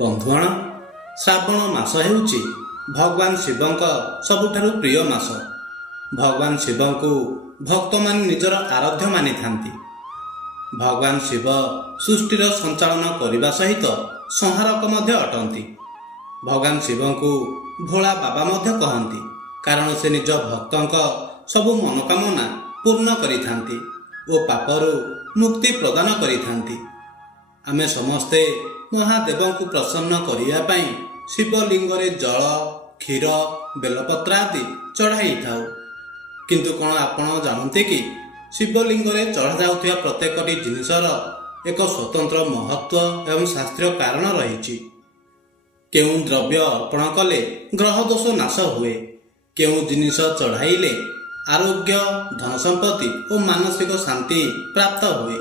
ବନ୍ଧୁଗଣ, ଶ୍ରାବଣ ମାସ ହେଉଛି ଭଗବାନ ଶିବଙ୍କ ସବୁଠାରୁ ପ୍ରିୟ ମାସ। ଭଗବାନ ଶିବଙ୍କୁ ଭକ୍ତମାନେ ନିଜର ଆରାଧ୍ୟ ମାନିଥାନ୍ତି। ଭଗବାନ ଶିବ ସୃଷ୍ଟିର ସଞ୍ଚାଳନ କରିବା ସହିତ ସଂହାରକ ମଧ୍ୟ ଅଟନ୍ତି। ଭଗବାନ ଶିବଙ୍କୁ ଭୋଳା ବାବା ମଧ୍ୟ କହନ୍ତି, କାରଣ ସେ ନିଜ ଭକ୍ତଙ୍କ ସବୁ ମନୋକାମନା ପୂର୍ଣ୍ଣ କରିଥାନ୍ତି ଓ ପାପରୁ ମୁକ୍ତି ପ୍ରଦାନ କରିଥାନ୍ତି। ଆମେ ସମସ୍ତେ ମହାଦେବଙ୍କୁ ପ୍ରସନ୍ନ କରିବା ପାଇଁ ଶିବଲିଙ୍ଗରେ ଜଳ, କ୍ଷୀର, ବେଲପତ୍ର ଆଦି ଚଢ଼ାଇଥାଉ। କିନ୍ତୁ କ'ଣ ଆପଣ ଜାଣନ୍ତି କି ଶିବଲିଙ୍ଗରେ ଚଢ଼ାଯାଉଥିବା ପ୍ରତ୍ୟେକଟି ଜିନିଷର ଏକ ସ୍ୱତନ୍ତ୍ର ମହତ୍ତ୍ୱ ଏବଂ ଶାସ୍ତ୍ରୀୟ କାରଣ ରହିଛି। କେଉଁ ଦ୍ରବ୍ୟ ଅର୍ପଣ କଲେ ଗ୍ରହ ଦୋଷ ନାଶ ହୁଏ, କେଉଁ ଜିନିଷ ଚଢ଼ାଇଲେ ଆରୋଗ୍ୟ, ଧନ ସମ୍ପତ୍ତି ଓ ମାନସିକ ଶାନ୍ତି ପ୍ରାପ୍ତ ହୁଏ,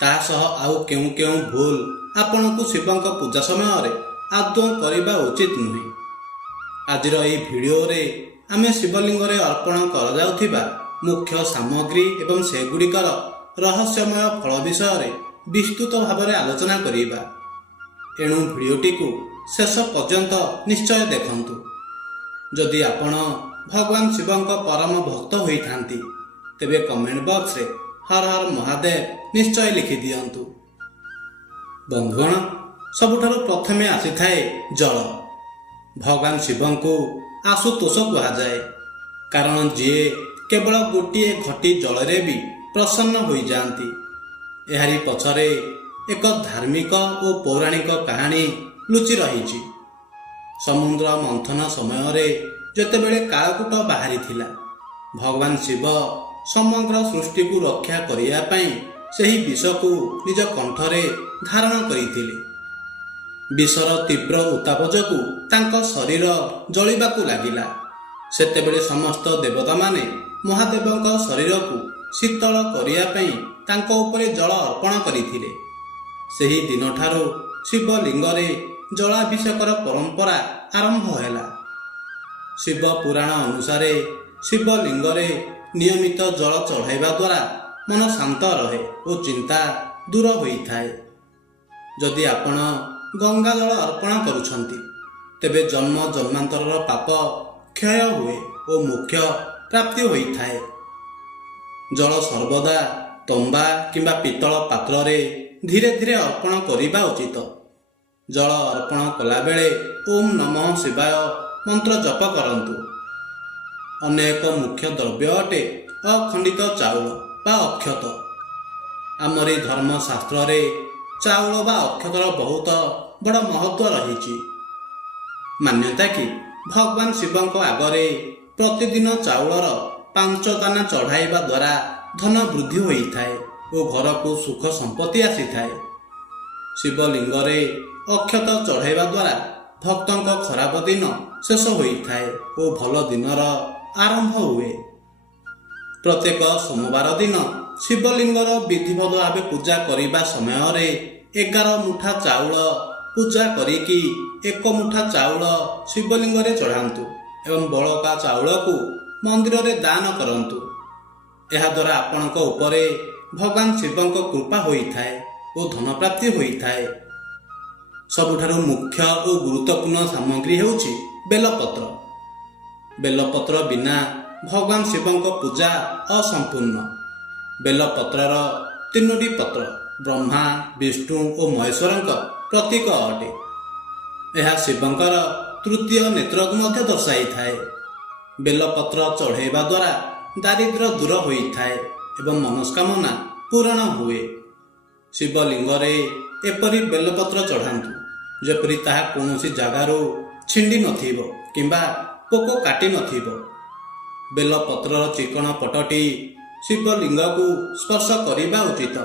ତା ସହ ଆଉ କେଉଁ କେଉଁ ଭୁଲ ଆପଣଙ୍କୁ ଶିବଙ୍କ ପୂଜା ସମୟରେ ଆଦୌ କରିବା ଉଚିତ ନୁହେଁ। ଆଜିର ଏହି ଭିଡ଼ିଓରେ ଆମେ ଶିବଲିଙ୍ଗରେ ଅର୍ପଣ କରାଯାଉଥିବା ମୁଖ୍ୟ ସାମଗ୍ରୀ ଏବଂ ସେଗୁଡ଼ିକର ରହସ୍ୟମୟ ଫଳ ବିଷୟରେ ବିସ୍ତୃତ ଭାବରେ ଆଲୋଚନା କରିବା। ଏଣୁ ଭିଡ଼ିଓଟିକୁ ଶେଷ ପର୍ଯ୍ୟନ୍ତ ନିଶ୍ଚୟ ଦେଖନ୍ତୁ। ଯଦି ଆପଣ ଭଗବାନ ଶିବଙ୍କ ପରମ ଭକ୍ତ ହୋଇଥାନ୍ତି, ତେବେ କମେଣ୍ଟ ବକ୍ସରେ ହର ହର ମହାଦେବ ନିଶ୍ଚୟ ଲେଖିଦିଅନ୍ତୁ। ବନ୍ଧୁଗଣ, ସବୁଠାରୁ ପ୍ରଥମେ ଆସିଥାଏ ଜଳ। ଭଗବାନ ଶିବଙ୍କୁ ଆଶୁତୋଷ କୁହାଯାଏ, କାରଣ ଯିଏ କେବଳ ଗୋଟିଏ ଘଟି ଜଳରେ ବି ପ୍ରସନ୍ନ ହୋଇଯାଆନ୍ତି। ଏହାରି ପଛରେ ଏକ ଧାର୍ମିକ ଓ ପୌରାଣିକ କାହାଣୀ ଲୁଚି ରହିଛି। ସମୁଦ୍ର ମନ୍ଥନ ସମୟରେ ଯେତେବେଳେ କାଳକୂଟ ବାହାରିଥିଲା, ଭଗବାନ ଶିବ ସମଗ୍ର ସୃଷ୍ଟିକୁ ରକ୍ଷା କରିବା ପାଇଁ ସେହି ବିଷକୁ ନିଜ କଣ୍ଠରେ ଧାରଣ କରିଥିଲେ। ବିଷର ତୀବ୍ର ଉତ୍ତାପ ଯୋଗୁଁ ତାଙ୍କ ଶରୀର ଜଳିବାକୁ ଲାଗିଲା। ସେତେବେଳେ ସମସ୍ତ ଦେବତାମାନେ ମହାଦେବଙ୍କ ଶରୀରକୁ ଶୀତଳ କରିବା ପାଇଁ ତାଙ୍କ ଉପରେ ଜଳ ଅର୍ପଣ କରିଥିଲେ। ସେହି ଦିନଠାରୁ ଶିବଲିଙ୍ଗରେ ଜଳାଭିଷେକର ପରମ୍ପରା ଆରମ୍ଭ ହେଲା। ଶିବ ପୁରାଣ ଅନୁସାରେ ଶିବଲିଙ୍ଗରେ ନିୟମିତ ଜଳ ଚଢ଼ାଇବା ଦ୍ୱାରା ମନ ଶାନ୍ତ ରହେ ଓ ଚିନ୍ତା ଦୂର ହୋଇଥାଏ। ଯଦି ଆପଣ ଗଙ୍ଗା ଜଳ ଅର୍ପଣ କରୁଛନ୍ତି, ତେବେ ଜନ୍ମ ଜନ୍ମାନ୍ତରର ପାପ କ୍ଷୟ ହୁଏ ଓ ମୋକ୍ଷ ପ୍ରାପ୍ତି ହୋଇଥାଏ। ଜଳ ସର୍ବଦା ତମ୍ବା କିମ୍ବା ପିତ୍ତଳ ପାତ୍ରରେ ଧୀରେ ଧୀରେ ଅର୍ପଣ କରିବା ଉଚିତ। ଜଳ ଅର୍ପଣ କଲାବେଳେ ଓମ୍ ନମଃ ଶିବାୟ ମନ୍ତ୍ର ଜପ କରନ୍ତୁ। ଅନ୍ୟ ଏକ ମୁଖ୍ୟ ଦ୍ରବ୍ୟ ଅଟେ ଅଖଣ୍ଡିତ ଚାଉଳ ବା ଅକ୍ଷତ। ଆମରି ଧର୍ମଶାସ୍ତ୍ରରେ ଚାଉଳ ବା ଅକ୍ଷତର ବହୁତ ବଡ଼ ମହତ୍ତ୍ୱ ରହିଛି। ମାନ୍ୟତା କି ଭଗବାନ ଶିବଙ୍କ ଆଗରେ ପ୍ରତିଦିନ ଚାଉଳର 5 ଦାନା ଚଢ଼ାଇବା ଦ୍ୱାରା ଧନ ବୃଦ୍ଧି ହୋଇଥାଏ ଓ ଘରକୁ ସୁଖ ସମ୍ପତ୍ତି ଆସିଥାଏ। ଶିବଲିଙ୍ଗରେ ଅକ୍ଷତ ଚଢ଼ାଇବା ଦ୍ୱାରା ଭକ୍ତଙ୍କ ଖରାପ ଦିନ ଶେଷ ହୋଇଥାଏ ଓ ଭଲ ଦିନର ଆରମ୍ଭ ହୁଏ। ପ୍ରତ୍ୟେକ ସୋମବାର ଦିନ ଶିବଲିଙ୍ଗର ବିଧିବଦ୍ଧ ଭାବେ ପୂଜା କରିବା ସମୟରେ 11 ମୁଠା ଚାଉଳ ପୂଜା କରିକି 1 ମୁଠା ଚାଉଳ ଶିବଲିଙ୍ଗରେ ଚଢ଼ାନ୍ତୁ ଏବଂ ବଳକା ଚାଉଳକୁ ମନ୍ଦିରରେ ଦାନ କରନ୍ତୁ। ଏହାଦ୍ୱାରା ଆପଣଙ୍କ ଉପରେ ଭଗବାନ ଶିବଙ୍କ କୃପା ହୋଇଥାଏ ଓ ଧନପ୍ରାପ୍ତି ହୋଇଥାଏ। ସବୁଠାରୁ ମୁଖ୍ୟ ଓ ଗୁରୁତ୍ୱପୂର୍ଣ୍ଣ ସାମଗ୍ରୀ ହେଉଛି ବେଲପତ୍ର। ବେଲପତ୍ର ବିନା ଭଗବାନ ଶିବଙ୍କ ପୂଜା ଅସମ୍ପୂର୍ଣ୍ଣ। ବେଲପତ୍ରର 3ଟି ପତ୍ର ବ୍ରହ୍ମା, ବିଷ୍ଣୁ ଓ ମହେଶ୍ୱରଙ୍କ ପ୍ରତୀକ ଅଟେ। ଏହା ଶିବଙ୍କର ତୃତୀୟ ନେତ୍ରକୁ ମଧ୍ୟ ଦର୍ଶାଇଥାଏ। ବେଲପତ୍ର ଚଢ଼ାଇବା ଦ୍ୱାରା ଦାରିଦ୍ର୍ୟ ଦୂର ହୋଇଥାଏ ଏବଂ ମନସ୍କାମନା ପୂରଣ ହୁଏ। ଶିବଲିଙ୍ଗରେ ଏପରି ବେଲପତ୍ର ଚଢ଼ାନ୍ତୁ ଯେପରି ତାହା କୌଣସି ଜାଗାରୁ ଛିଣ୍ଡି ନଥିବ କିମ୍ବା ପୋକ କାଟି ନଥିବ। ବେଲପତ୍ରର ଚିକଣ ପଟଟି ଶିବଲିଙ୍ଗକୁ ସ୍ପର୍ଶ କରିବା ଉଚିତ।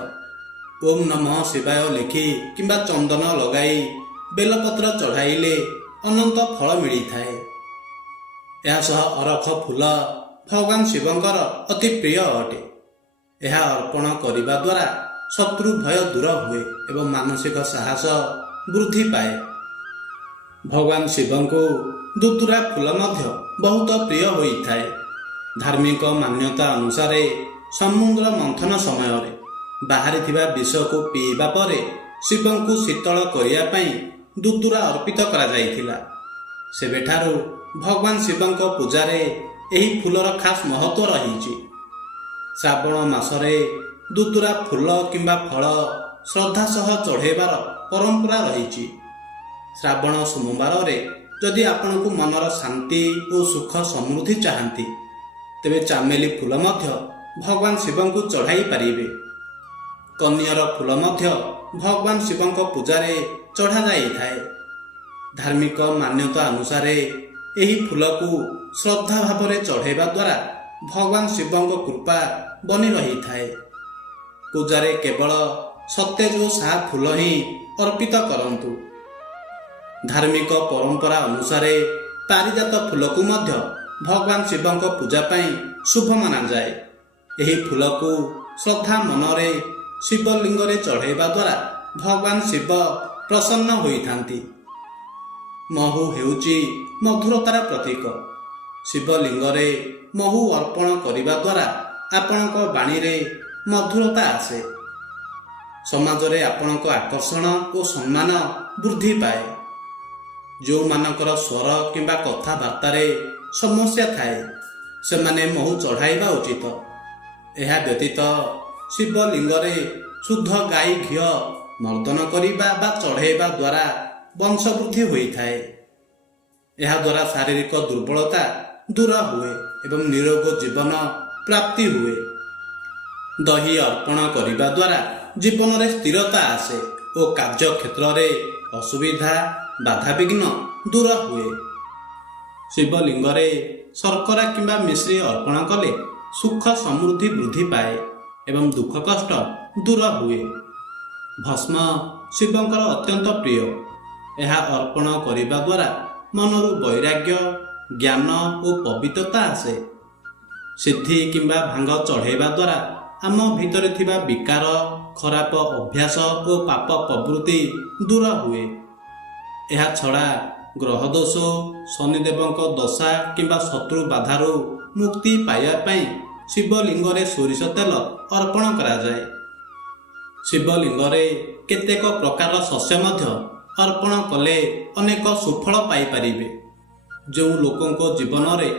ଓମ୍ ନମଃ ଶିବାୟ ଲେଖି କିମ୍ବା ଚନ୍ଦନ ଲଗାଇ ବେଲପତ୍ର ଚଢ଼ାଇଲେ ଅନନ୍ତ ଫଳ ମିଳିଥାଏ। ଏହା ସହ ଅରଖ ଫୁଲ ଭଗବାନ ଶିବଙ୍କର ଅତି ପ୍ରିୟ ଅଟେ। ଏହା ଅର୍ପଣ କରିବା ଦ୍ୱାରା ଶତ୍ରୁ ଭୟ ଦୂର ହୁଏ ଏବଂ ମାନସିକ ସାହସ ବୃଦ୍ଧି ପାଏ। ଭଗବାନ ଶିବଙ୍କୁ ଦୁଦୁରା ଫୁଲ ମଧ୍ୟ ବହୁତ ପ୍ରିୟ ହୋଇଥାଏ। ଧାର୍ମିକ ମାନ୍ୟତା ଅନୁସାରେ ସମୁଦ୍ର ମନ୍ଥନ ସମୟରେ ବାହାରିଥିବା ବିଷକୁ ପିଇବା ପରେ ଶିବଙ୍କୁ ଶୀତଳ କରିବା ପାଇଁ ଦୁଦୁରା ଅର୍ପିତ କରାଯାଇଥିଲା। ସେବେଠାରୁ ଭଗବାନ ଶିବଙ୍କ ପୂଜାରେ ଏହି ଫୁଲର ଖାସ୍ ମହତ୍ଵ ରହିଛି। ଶ୍ରାବଣ ମାସରେ ଦୁଦୁରା ଫୁଲ କିମ୍ବା ଫଳ ଶ୍ରଦ୍ଧା ସହ ଚଢ଼େଇବାର ପରମ୍ପରା ରହିଛି। ଶ୍ରାବଣ ସୋମବାରରେ ଯଦି ଆପଣଙ୍କୁ ମନର ଶାନ୍ତି ଓ ସୁଖ ସମୃଦ୍ଧି ଚାହାନ୍ତି, ତେବେ ଚାମେଲି ଫୁଲ ମଧ୍ୟ ଭଗବାନ ଶିବଙ୍କୁ ଚଢ଼ାଇ ପାରିବେ। କନିଅର ଫୁଲ ମଧ୍ୟ ଭଗବାନ ଶିବଙ୍କ ପୂଜାରେ ଚଢ଼ାଯାଇଥାଏ। ଧାର୍ମିକ ମାନ୍ୟତା ଅନୁସାରେ ଏହି ଫୁଲକୁ ଶ୍ରଦ୍ଧା ଭାବରେ ଚଢ଼ାଇବା ଦ୍ୱାରା ଭଗବାନ ଶିବଙ୍କ କୃପା ବନି ରହିଥାଏ। ପୂଜାରେ କେବଳ ସତେଜ ଓ ସାହା ଫୁଲ ହିଁ ଅର୍ପିତ କରନ୍ତୁ। ଧାର୍ମିକ ପରମ୍ପରା ଅନୁସାରେ ପାରିଜାତ ଫୁଲକୁ ମଧ୍ୟ ଭଗବାନ ଶିବଙ୍କ ପୂଜା ପାଇଁ ଶୁଭ ମନାଯାଏ। ଏହି ଫୁଲକୁ ଶ୍ରଦ୍ଧା ମନରେ ଶିବଲିଙ୍ଗରେ ଚଢ଼ାଇବା ଦ୍ୱାରା ଭଗବାନ ଶିବ ପ୍ରସନ୍ନ ହୋଇଥାନ୍ତି। ମହୁ ହେଉଛି ମଧୁରତାର ପ୍ରତୀକ। ଶିବଲିଙ୍ଗରେ ମହୁ ଅର୍ପଣ କରିବା ଦ୍ୱାରା ଆପଣଙ୍କ ବାଣୀରେ ମଧୁରତା ଆସେ। ସମାଜରେ ଆପଣଙ୍କ ଆକର୍ଷଣ ଓ ସମ୍ମାନ ବୃଦ୍ଧି ପାଏ। ଯେଉଁମାନଙ୍କର ସ୍ୱର କିମ୍ବା କଥାବାର୍ତ୍ତାରେ ସମସ୍ୟା ଥାଏ, ସେମାନେ ମହୁ ଚଢ଼ାଇବା ଉଚିତ। ଏହା ବ୍ୟତୀତ ଶିବଲିଙ୍ଗରେ ଶୁଦ୍ଧ ଗାଈ ଘିଅ ମର୍ଦ୍ଦନ କରିବା ବା ଚଢ଼ାଇବା ଦ୍ୱାରା ବଂଶବୃଦ୍ଧି ହୋଇଥାଏ। ଏହାଦ୍ୱାରା ଶାରୀରିକ ଦୁର୍ବଳତା ଦୂର ହୁଏ ଏବଂ ନିରୋଗ ଜୀବନ ପ୍ରାପ୍ତି ହୁଏ। ଦହି ଅର୍ପଣ କରିବା ଦ୍ୱାରା ଜୀବନରେ ସ୍ଥିରତା ଆସେ ଓ କାର୍ଯ୍ୟକ୍ଷେତ୍ରରେ ଅସୁବିଧା ବାଧାବିଘ୍ନ ଦୂର ହୁଏ। ଶିବଲିଙ୍ଗରେ ଶର୍କରା କିମ୍ବା ମିଶ୍ରି ଅର୍ପଣ କଲେ ସୁଖ ସମୃଦ୍ଧି ବୃଦ୍ଧି ପାଏ ଏବଂ ଦୁଃଖ କଷ୍ଟ ଦୂର ହୁଏ। ଭସ୍ମ ଶିବଙ୍କର ଅତ୍ୟନ୍ତ ପ୍ରିୟ। ଏହା ଅର୍ପଣ କରିବା ଦ୍ୱାରା ମନରୁ ବୈରାଗ୍ୟ, ଜ୍ଞାନ ଓ ପବିତ୍ରତା ଆସେ। ସିଦ୍ଧି କିମ୍ବା ଭାଙ୍ଗ ଚଢ଼ାଇବା ଦ୍ୱାରା ଆମ ଭିତରେ ଥିବା ବିକାର, ଖରାପ ଅଭ୍ୟାସ ଓ ପାପ ପ୍ରବୃତ୍ତି ଦୂର ହୁଏ। ଏହା ଛଡ଼ା ଗ୍ରହଦୋଷ, ଶନିଦେବଙ୍କ ଦଶା କିମ୍ବା ଶତ୍ରୁ ବାଧାରୁ ମୁକ୍ତି ପାଇବା ପାଇଁ ଶିବଲିଙ୍ଗରେ ସୋରିଷ ତେଲ ଅର୍ପଣ କରାଯାଏ। ଶିବଲିଙ୍ଗରେ କେତେକ ପ୍ରକାରର ଶସ୍ୟ ମଧ୍ୟ ଅର୍ପଣ କଲେ ଅନେକ ସୁଫଳ ପାଇପାରିବେ। ଯେଉଁ ଲୋକଙ୍କ ଜୀବନରେ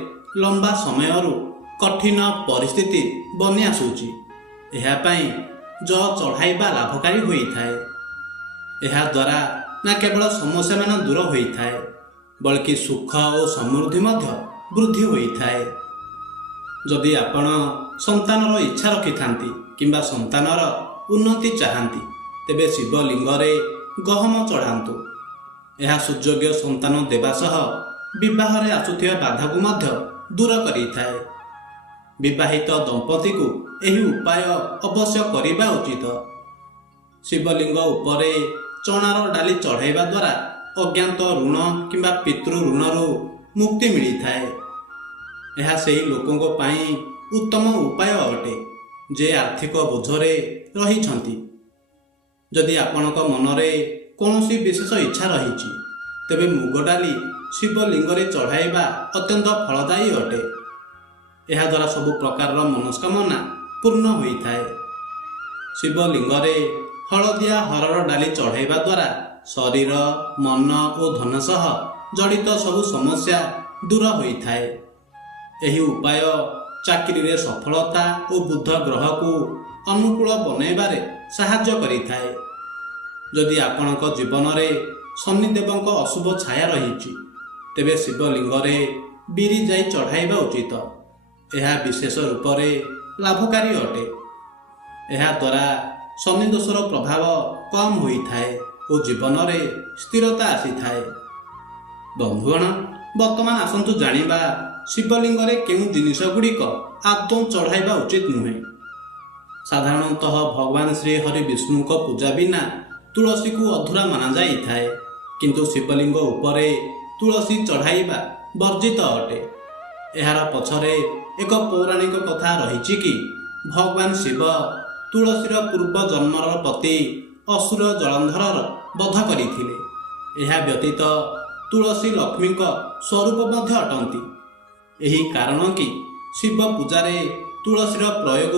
ଲମ୍ବା ସମୟରୁ କଠିନ ପରିସ୍ଥିତି ବନି ଆସୁଛି, ଏହା ପାଇଁ ଜଳ ଚଢ଼ାଇବା ଲାଭକାରୀ ହୋଇଥାଏ। ଏହାଦ୍ୱାରା ନା କେବଳ ସମସ୍ୟାମାନ ଦୂର ହୋଇଥାଏ, ବଲ୍କି ସୁଖ ଓ ସମୃଦ୍ଧି ମଧ୍ୟ ବୃଦ୍ଧି ହୋଇଥାଏ। ଯଦି ଆପଣ ସନ୍ତାନର ଇଚ୍ଛା ରଖିଥାନ୍ତି କିମ୍ବା ସନ୍ତାନର ଉନ୍ନତି ଚାହାନ୍ତି, ତେବେ ଶିବଲିଙ୍ଗରେ ଗହମ ଚଢ଼ାନ୍ତୁ। ଏହା ସୁଯୋଗ୍ୟ ସନ୍ତାନ ଦେବା ସହ ବିବାହରେ ଆସୁଥିବା ବାଧାକୁ ମଧ୍ୟ ଦୂର କରିଥାଏ। ବିବାହିତ ଦମ୍ପତିକୁ ଏହି ଉପାୟ ଅବଶ୍ୟ କରିବା ଉଚିତ। ଶିବଲିଙ୍ଗ ଉପରେ ଚଣାର ଡାଲି ଚଢ଼ାଇବା ଦ୍ୱାରା ଅଜ୍ଞାତ ଋଣ କିମ୍ବା ପିତୃ ଋଣରୁ ମୁକ୍ତି ମିଳିଥାଏ। ଏହା ସେହି ଲୋକଙ୍କ ପାଇଁ ଉତ୍ତମ ଉପାୟ ଅଟେ ଯେ ଆର୍ଥିକ ବୋଝରେ ରହିଛନ୍ତି। ଯଦି ଆପଣଙ୍କ ମନରେ କୌଣସି ବିଶେଷ ଇଚ୍ଛା ରହିଛି, ତେବେ ମୁଗ ଡାଲି ଶିବଲିଙ୍ଗରେ ଚଢ଼ାଇବା ଅତ୍ୟନ୍ତ ଫଳଦାୟୀ ଅଟେ। ଏହାଦ୍ୱାରା ସବୁ ପ୍ରକାରର ମନସ୍କାମନା ପୂର୍ଣ୍ଣ ହୋଇଥାଏ। ଶିବଲିଙ୍ଗରେ ହଳଦିଆ ହରଡ଼ ଡାଲି ଚଢ଼ାଇବା ଦ୍ୱାରା ଶରୀର, ମନ ଓ ଧନ ସହ ଜଡ଼ିତ ସବୁ ସମସ୍ୟା ଦୂର ହୋଇଥାଏ। ଏହି ଉପାୟ ଚାକିରିରେ ସଫଳତା ଓ ବୁଧ ଗ୍ରହକୁ ଅନୁକୂଳ ବନାଇବାରେ ସାହାଯ୍ୟ କରିଥାଏ। ଯଦି ଆପଣଙ୍କ ଜୀବନରେ ଶନିଦେବଙ୍କ ଅଶୁଭ ଛାୟା ରହିଛି, ତେବେ ଶିବଲିଙ୍ଗରେ ବିରି ଯାଇ ଚଢ଼ାଇବା ଉଚିତ। ଏହା ବିଶେଷ ରୂପରେ ଲାଭକାରୀ ଅଟେ। ଏହାଦ୍ୱାରା ଶନିଦୋଷର ପ୍ରଭାବ କମ୍ ହୋଇଥାଏ ଓ ଜୀବନରେ ସ୍ଥିରତା ଆସିଥାଏ। ବନ୍ଧୁଗଣ, ବର୍ତ୍ତମାନ ଆସନ୍ତୁ ଜାଣିବା ଶିବଲିଙ୍ଗରେ କେଉଁ ଜିନିଷ ଗୁଡ଼ିକ ଆଦୌ ଚଢ଼ାଇବା ଉଚିତ ନୁହେଁ। ସାଧାରଣତଃ ଭଗବାନ ଶ୍ରୀ ହରି ବିଷ୍ଣୁଙ୍କ ପୂଜା ବିନା ତୁଳସୀକୁ ଅଧୁରା ମାନାଯାଇଥାଏ, କିନ୍ତୁ ଶିବଲିଙ୍ଗ ଉପରେ ତୁଳସୀ ଚଢ଼ାଇବା ବର୍ଜିତ ଅଟେ। ଏହାର ପଛରେ ଏକ ପୌରାଣିକ କଥା ରହିଛି କି ଭଗବାନ ଶିବ ତୁଳସୀର ପୂର୍ବ ଜନ୍ମର ପତି ଅସୁର ଜଳନ୍ଧରର ବଧ କରିଥିଲେ। ଏହା ବ୍ୟତୀତ ତୁଳସୀ ଲକ୍ଷ୍ମୀଙ୍କ ସ୍ୱରୂପ ମଧ୍ୟ ଅଟନ୍ତି। ଏହି କାରଣ କି ଶିବ ପୂଜାରେ ତୁଳସୀର ପ୍ରୟୋଗ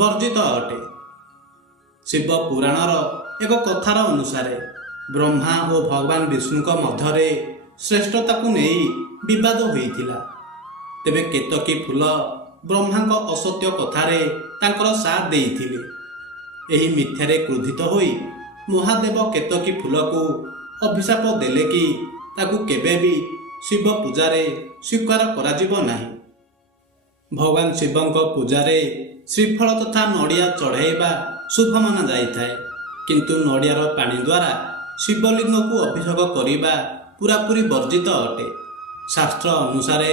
ବର୍ଜିତ ଅଟେ। ଶିବ ପୁରାଣର ଏକ କଥାର ଅନୁସାରେ ବ୍ରହ୍ମା ଓ ଭଗବାନ ବିଷ୍ଣୁଙ୍କ ମଧ୍ୟରେ ଶ୍ରେଷ୍ଠତାକୁ ନେଇ ବିବାଦ ହୋଇଥିଲା। ତେବେ କେତକୀ ଫୁଲ ବ୍ରହ୍ମାଙ୍କ ଅସତ୍ୟ କଥାରେ ତାଙ୍କର ସାଥ ଦେଇଥିଲେ। ଏହି ମିଥ୍ୟାରେ କ୍ରୋଧିତ ହୋଇ ମହାଦେବ କେତକୀ ଫୁଲକୁ ଅଭିଶାପ ଦେଲେ କି ତାକୁ କେବେ ବି ଶିବ ପୂଜାରେ ସ୍ୱୀକାର କରାଯିବ ନାହିଁ। ଭଗବାନ ଶିବଙ୍କ ପୂଜାରେ ଶ୍ରୀଫଳ ତଥା ନଡ଼ିଆ ଚଢ଼ାଇବା ଶୁଭ ମନା ଯାଇଥାଏ, କିନ୍ତୁ ନଡ଼ିଆର ପାଣି ଦ୍ୱାରା ଶିବଲିଙ୍ଗକୁ ଅଭିଷେକ କରିବା ପୂରାପୂରି ବର୍ଜିତ ଅଟେ। ଶାସ୍ତ୍ର ଅନୁସାରେ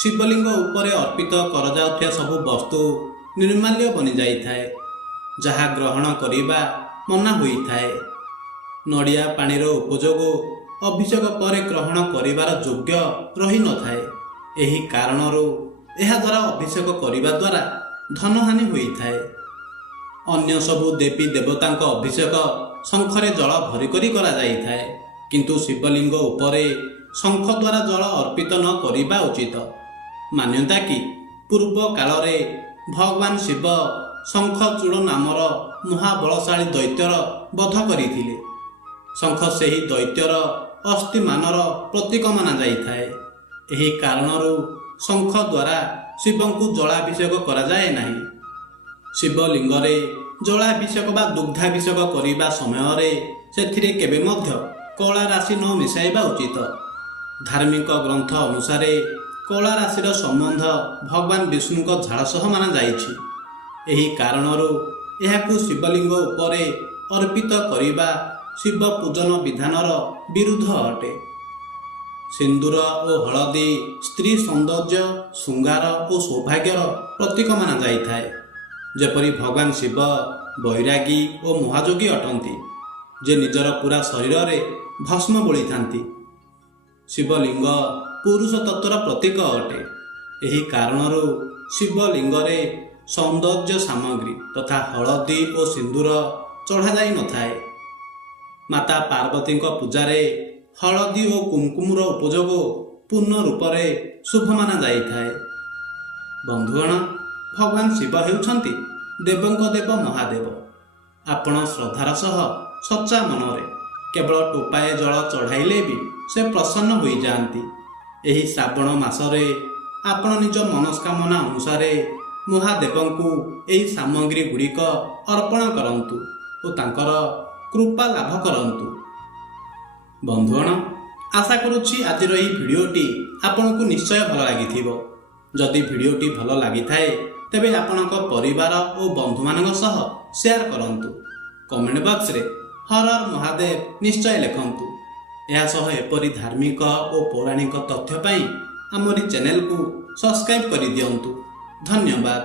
ଶିବଲିଙ୍ଗ ଉପରେ ଅର୍ପିତ କରାଯାଉଥିବା ସବୁ ବସ୍ତୁ ନିର୍ମାଲ୍ୟ ବନିଯାଇଥାଏ, ଯାହା ଗ୍ରହଣ କରିବା ମନା ହୋଇଥାଏ। ନଡ଼ିଆ ପାଣିର ଉପଯୋଗ ଅଭିଷେକ ପରେ ଗ୍ରହଣ କରିବାର ଯୋଗ୍ୟ ରହିନଥାଏ। ଏହି କାରଣରୁ ଏହାଦ୍ୱାରା ଅଭିଷେକ କରିବା ଦ୍ୱାରା ଧନହାନି ହୋଇଥାଏ। ଅନ୍ୟ ସବୁ ଦେବୀ ଦେବତାଙ୍କ ଅଭିଷେକ ଶଙ୍ଖରେ ଜଳ ଭରି କରି କରାଯାଇଥାଏ, କିନ୍ତୁ ଶିବଲିଙ୍ଗ ଉପରେ ଶଙ୍ଖ ଦ୍ୱାରା ଜଳ ଅର୍ପିତ ନ କରିବା ଉଚିତ। ମାନ୍ୟତା କି ପୂର୍ବ କାଳରେ ଭଗବାନ ଶିବ ଶଙ୍ଖଚୂଡ଼ ନାମର ମହାବଳଶାଳୀ ଦୈତ୍ୟର ବଧ କରିଥିଲେ। ଶଙ୍ଖ ସେହି ଦୈତ୍ୟର ଅସ୍ଥିମାନର ପ୍ରତୀକ ମନାଯାଇଥାଏ। ଏହି କାରଣରୁ ଶଙ୍ଖ ଦ୍ୱାରା ଶିବଙ୍କୁ ଜଳାଭିଷେକ କରାଯାଏ ନାହିଁ। ଶିବଲିଙ୍ଗରେ ଜଳାଭିଷେକ ବା ଦୁଗ୍ଧାଭିଷେକ କରିବା ସମୟରେ ସେଥିରେ କେବେ ମଧ୍ୟ କଳା ରାଶି ନ ମିଶାଇବା ଉଚିତ। ଧାର୍ମିକ ଗ୍ରନ୍ଥ ଅନୁସାରେ କଳା ରାଶିର ସମ୍ବନ୍ଧ ଭଗବାନ ବିଷ୍ଣୁଙ୍କ ଝାଳ ସହ ମନାଯାଇଛି। ଏହି କାରଣରୁ ଏହାକୁ ଶିବଲିଙ୍ଗ ଉପରେ ଅର୍ପିତ କରିବା ଶିବ ପୂଜନ ବିଧାନର ବିରୁଦ୍ଧ ଅଟେ। ସିନ୍ଦୁର ଓ ହଳଦୀ ସ୍ତ୍ରୀ ସୌନ୍ଦର୍ଯ୍ୟ, ଶୃଙ୍ଗାର ଓ ସୌଭାଗ୍ୟର ପ୍ରତୀକ ମନାଯାଇଥାଏ। ଯେପରି ଭଗବାନ ଶିବ ବୈରାଗୀ ଓ ମହାଯୋଗୀ ଅଟନ୍ତି, ଯେ ନିଜର ପୁରା ଶରୀରରେ ଭସ୍ମ ବୋଳିଥାନ୍ତି। ଶିବଲିଙ୍ଗ ପୁରୁଷ ତତ୍ତ୍ୱର ପ୍ରତୀକ ଅଟେ। ଏହି କାରଣରୁ ଶିବଲିଙ୍ଗରେ ସୌନ୍ଦର୍ଯ୍ୟ ସାମଗ୍ରୀ ତଥା ହଳଦୀ ଓ ସିନ୍ଦୁର ଚଢ଼ାଯାଇ ନଥାଏ। ମାତା ପାର୍ବତୀଙ୍କ ପୂଜାରେ ହଳଦୀ ଓ କୁମକୁମର ଉପଯୋଗ ପୂର୍ଣ୍ଣ ରୂପରେ ଶୁଭ ମାନାଯାଇଥାଏ। ବନ୍ଧୁଗଣ, ଭଗବାନ ଶିବ ହେଉଛନ୍ତି ଦେବଙ୍କ ଦେବ ମହାଦେବ। ଆପଣ ଶ୍ରଦ୍ଧାର ସହ ସଚ୍ଚା ମନରେ କେବଳ ଟୋପାଏ ଜଳ ଚଢ଼ାଇଲେ ବି ସେ ପ୍ରସନ୍ନ ହୋଇଯାଆନ୍ତି। ଏହି ଶ୍ରାବଣ ମାସରେ ଆପଣ ନିଜ ମନସ୍କାମନା ଅନୁସାରେ ମହାଦେବଙ୍କୁ ଏହି ସାମଗ୍ରୀ ଗୁଡ଼ିକ ଅର୍ପଣ କରନ୍ତୁ ଓ ତାଙ୍କର କୃପା ଲାଭ କରନ୍ତୁ। ବନ୍ଧୁଗଣ, ଆଶା କରୁଛି ଆଜିର ଏହି ଭିଡ଼ିଓଟି ଆପଣଙ୍କୁ ନିଶ୍ଚୟ ଭଲ ଲାଗିଥିବ। ଯଦି ଭିଡ଼ିଓଟି ଭଲ ଲାଗିଥାଏ ତେବେ ଆପଣଙ୍କ ପରିବାର ଓ ବନ୍ଧୁମାନଙ୍କ ସହ ସେୟାର କରନ୍ତୁ। କମେଣ୍ଟ ବକ୍ସରେ ହର ହର ମହାଦେବ ନିଶ୍ଚୟ ଲେଖନ୍ତୁ। ଏହା ସହ ଏପରି ଧାର୍ମିକ ଓ ପୌରାଣିକ ତଥ୍ୟ ପାଇଁ ଆମରି ଚ୍ୟାନେଲକୁ ସବସ୍କ୍ରାଇବ୍ କରିଦିଅନ୍ତୁ। ଧନ୍ୟବାଦ।